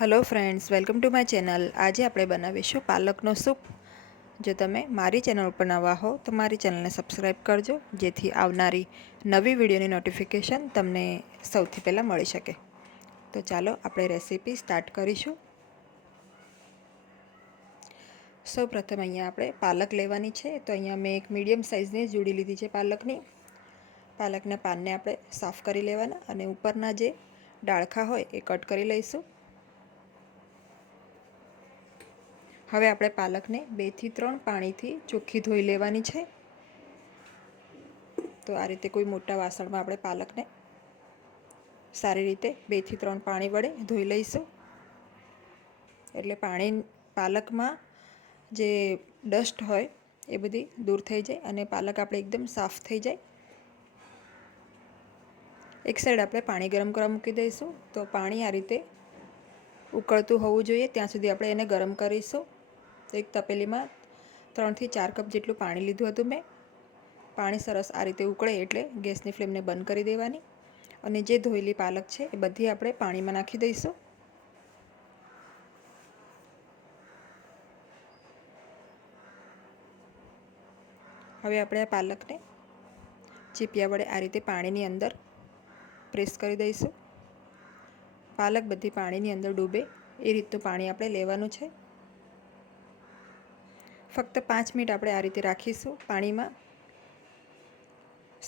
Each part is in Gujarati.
Hello friends, welcome to my channel. આજે આપણે બનાવીશું પાલકનો સૂપ. જો તમે મારી ચેનલ ઉપર નવા હો તો મારી ચેનલને સબસ્ક્રાઈબ કરજો, જેથી આવનારી નવી વિડીયોની નોટિફિકેશન તમને સૌથી પહેલાં મળી શકે. તો ચાલો આપણે રેસીપી સ્ટાર્ટ કરીશું. સૌપ્રથમ અહીંયા આપણે પાલક લેવાની છે. તો અહીંયા મેં એક મીડિયમ સાઇઝની જોડી લીધી છે પાલકની. પાલકના પાનને આપણે સાફ કરી લેવાના અને ઉપરના જે ડાળખા હોય એ કટ કરી લઈશું. હવે આપણે પાલકને 2 થી 3 પાણીથી ચોખ્ખી ધોઈ લેવાની છે. તો આ રીતે કોઈ મોટા વાસણમાં આપણે પાલકને સારી રીતે 2 થી 3 પાણી વડે ધોઈ લઈશું. એટલે પાલકમાં જે ડસ્ટ હોય એ બધી દૂર થઈ જાય અને પાલક આપણે એકદમ સાફ થઈ જાય. એક સાઈડ આપણે પાણી ગરમ કરવા મૂકી દઈશું. તો પાણી આ રીતે ઉકળતું હોવું જોઈએ ત્યાં સુધી આપણે એને ગરમ કરીશું. તો એક તપેલીમાં 3 થી 4 કપ જેટલું પાણી લીધું હતું મેં. પાણી સરસ આ રીતે ઉકળે એટલે ગેસની ફ્લેમને બંધ કરી દેવાની અને જે ધોયેલી પાલક છે એ બધી આપણે પાણીમાં નાખી દઈશું. હવે આપણે આ પાલકને ચીપિયા વડે આ રીતે પાણીની અંદર પ્રેસ કરી દઈશું. પાલક બધી પાણીની અંદર ડૂબે એ રીતનું પાણી આપણે લેવાનું છે. ફક્ત 5 મિનિટ આપણે આ રીતે રાખીશું પાણીમાં.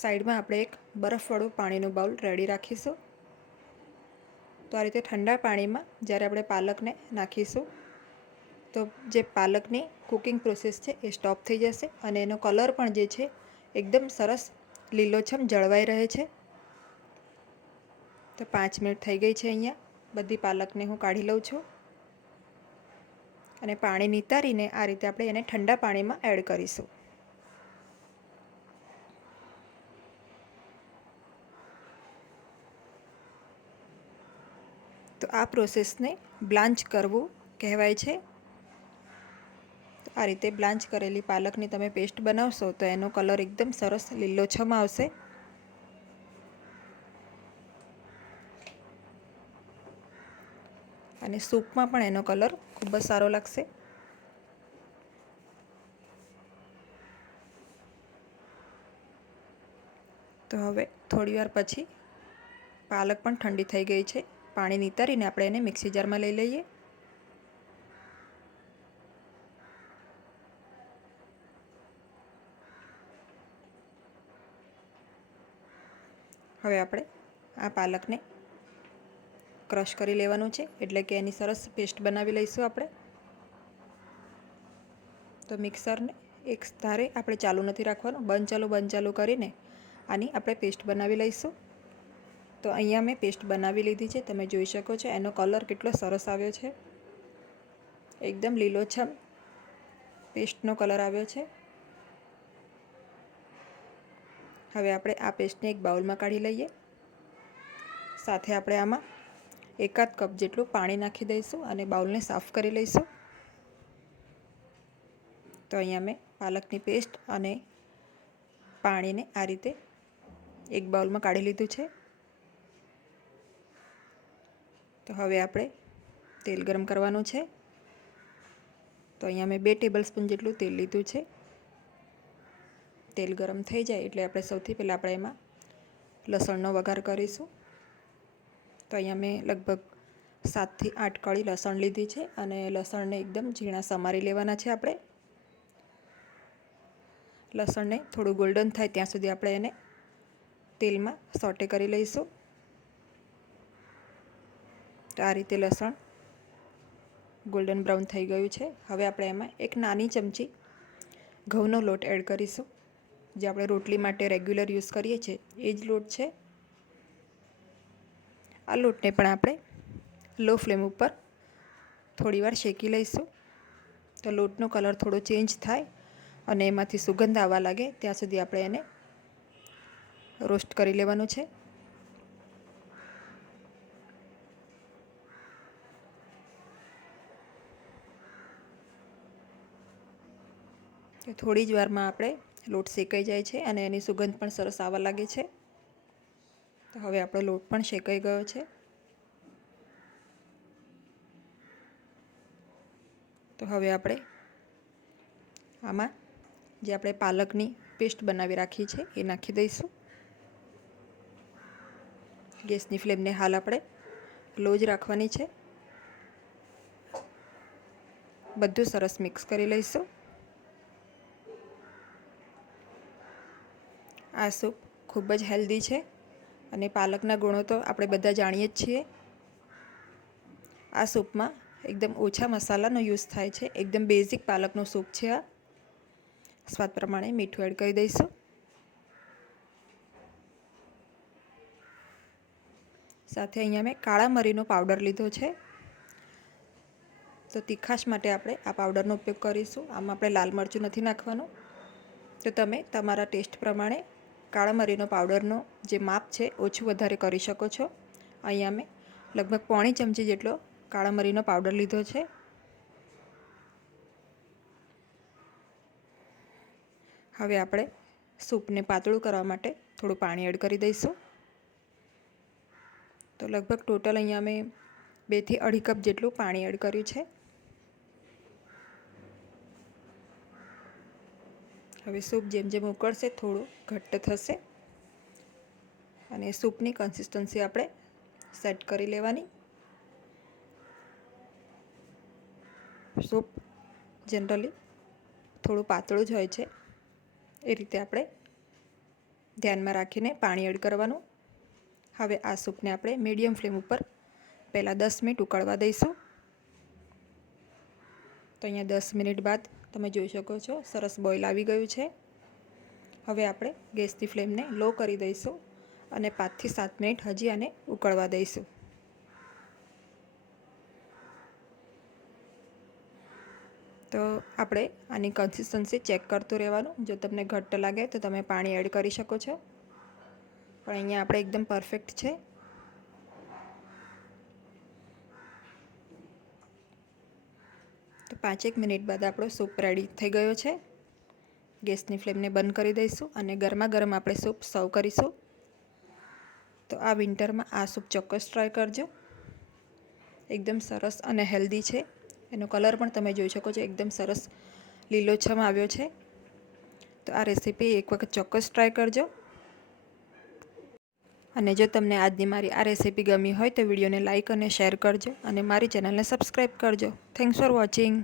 સાઈડમાં આપણે એક બરફવાળું પાણીનું બાઉલ રેડી રાખીશું. તો આ રીતે ઠંડા પાણીમાં જ્યારે આપણે પાલકને નાખીશું તો જે પાલકની કુકિંગ પ્રોસેસ છે એ સ્ટોપ થઈ જશે અને એનો કલર પણ જે છે એકદમ સરસ લીલોછમ જળવાઈ રહે છે. તો 5 મિનિટ થઈ ગઈ છે. અહીંયા બધી પાલકને હું કાઢી લઉં છું અને પાણી નિતારીને આ રીતે આપણે એને ઠંડા પાણીમાં એડ કરીશું. તો આ પ્રોસેસને બ્લાન્ચ કરવું કહેવાય છે. તો આ રીતે બ્લાન્ચ કરેલી પાલકની તમે પેસ્ટ બનાવશો તો એનો કલર એકદમ સરસ લીલોછમ આવશે. અને સૂપમાં પણ એનો કલર ખૂબ જ સારો લાગશે. તો હવે થોડીવાર પછી પાલક પણ ઠંડી થઈ ગઈ છે. પાણી નિતારીને આપણે એને મિક્સી જારમાં લઈ લઈએ. હવે આપણે આ પાલકને ક્રશ કરી લેવાનું છે, એટલે કે એની સરસ પેસ્ટ બનાવી લઈશું આપણે. તો મિક્સરને એક ધારે આપણે ચાલુ નથી રાખવાનું, બંધ ચાલુ કરીને આની આપણે પેસ્ટ બનાવી લઈશું. તો અહીંયા મેં પેસ્ટ બનાવી લીધી છે. તમે જોઈ શકો છો એનો કલર કેટલો સરસ આવ્યો છે. એકદમ લીલોછમ પેસ્ટનો કલર આવ્યો છે. હવે આપણે આ પેસ્ટને એક બાઉલમાં કાઢી લઈએ. સાથે આપણે આમાં 1 કપ જેટલું પાણી નાખી દઈશું અને બાઉલને સાફ કરી લઈશું. તો અહીંયા મેં પાલકની પેસ્ટ અને પાણીને આ રીતે એક બાઉલમાં કાઢી લીધું છે. તો હવે આપણે તેલ ગરમ કરવાનું છે. તો અહીંયા મેં 2 ટેબલસ્પૂન જેટલું તેલ લીધું છે. તેલ ગરમ થઈ જાય એટલે આપણે સૌથી પહેલાં આપણે એમાં લસણનો વઘાર કરીશું. તો અહીંયા મેં લગભગ 7 થી 8 કળી લસણ લીધી છે અને લસણને એકદમ ઝીણા સમારી લેવાના છે આપણે. લસણને થોડું ગોલ્ડન થાય ત્યાં સુધી આપણે એને તેલમાં સોટે કરી લઈશું. તો આ રીતે લસણ ગોલ્ડન બ્રાઉન થઈ ગયું છે. હવે આપણે એમાં એક નાની ચમચી ઘઉંનો લોટ એડ કરીશું. જે આપણે રોટલી માટે રેગ્યુલર યુઝ કરીએ છીએ એ જ લોટ છે. આ લોટને પણ આપણે લો ફ્લેમ ઉપર થોડીવાર શેકી લઈશું. તો લોટનો કલર થોડો ચેન્જ થાય અને એમાંથી સુગંધ આવવા લાગે ત્યાં સુધી આપણે એને રોસ્ટ કરી લેવાનું છે. થોડી જ વારમાં આપણે લોટ શેકાઈ જાય છે અને એની સુગંધ પણ સરસ આવવા લાગે છે. તો હવે આપણો લોટ પણ શેકાઈ ગયો છે. તો હવે આપણે આમાં જે આપણે પાલકની પેસ્ટ બનાવી રાખી છે એ નાખી દઈશું. ગેસની ફ્લેમને હાલ આપણે લો જ રાખવાની છે. બધું સરસ મિક્સ કરી લઈશું. આ સૂપ ખૂબ જ હેલ્ધી છે અને પાલકના ગુણો તો આપણે બધા જાણીએ જ છીએ. આ સૂપમાં એકદમ ઓછા મસાલાનો યુઝ થાય છે. એકદમ બેઝિક પાલકનો સૂપ છે આ. સ્વાદ પ્રમાણે મીઠું એડ કરી દઈશું. સાથે અહીંયા મેં કાળા મરીનો પાવડર લીધો છે. તો તીખાશ માટે આપણે આ પાવડરનો ઉપયોગ કરીશું. આમાં આપણે લાલ મરચું નથી નાખવાનું. તો તમે તમારા ટેસ્ટ પ્રમાણે કાળા મરીનો પાવડરનો જે માપ છે ઓછું વધારે કરી શકો છો. અહીંયા મેં લગભગ પોણી ચમચી જેટલો કાળા મરીનો પાવડર લીધો છે. હવે આપણે સૂપને પાતળું કરવા માટે થોડું પાણી એડ કરી દઈશું. તો લગભગ ટોટલ અહીંયા મેં 2 થી 2.5 કપ જેટલું પાણી એડ કર્યું છે. હવે સૂપ જેમ જેમ ઉકળશે થોડું ઘટ્ટ થશે અને સૂપની કન્સિસ્ટન્સી આપણે સેટ કરી લેવાની. સૂપ જનરલી થોડું પાતળું જ હોય છે. એ રીતે આપણે ધ્યાનમાં રાખીને પાણી એડ કરવાનું. હવે આ સૂપને આપણે મીડિયમ ફ્લેમ ઉપર પહેલાં 10 મિનિટ ઉકળવા દઈશું. તો અહીંયા 10 મિનિટ બાદ તમે જોઈ શકો છો સરસ બોઇલ આવી ગયું છે. હવે આપણે ગેસની ફ્લેમને લો કરી દઈશું અને 5 થી 7 મિનિટ હજી આને ઉકળવા દઈશું. તો આપણે આની કન્સિસ્ટન્સી ચેક કરતું રહેવાનું. જો તમને ઘટ્ટ લાગે તો તમે પાણી એડ કરી શકો છો, પણ અહીંયા આપણે એકદમ પરફેક્ટ છે. તો 5 મિનિટ બાદ આપણો સૂપ રેડી થઈ ગયો છે. ગેસની ફ્લેમને બંધ કરી દઈશું અને ગરમા ગરમ આપણે સૂપ સર્વ કરીશું. તો આ વિન્ટરમાં આ સૂપ ચોક્કસ ટ્રાય કરજો. એકદમ સરસ અને હેલ્ધી છે. એનો કલર પણ તમે જોઈ શકો છો, એકદમ સરસ લીલોછમ આવ્યો છે. તો આ રેસીપી એક વખત ચોક્કસ ટ્રાય કરજો. અને જો તમને આજની મારી આ રેસીપી ગમી હોય તો વિડીયોને લાઇક અને શેર કરજો અને મારી ચેનલને સબસ્ક્રાઈબ કરજો. Thanks for watching.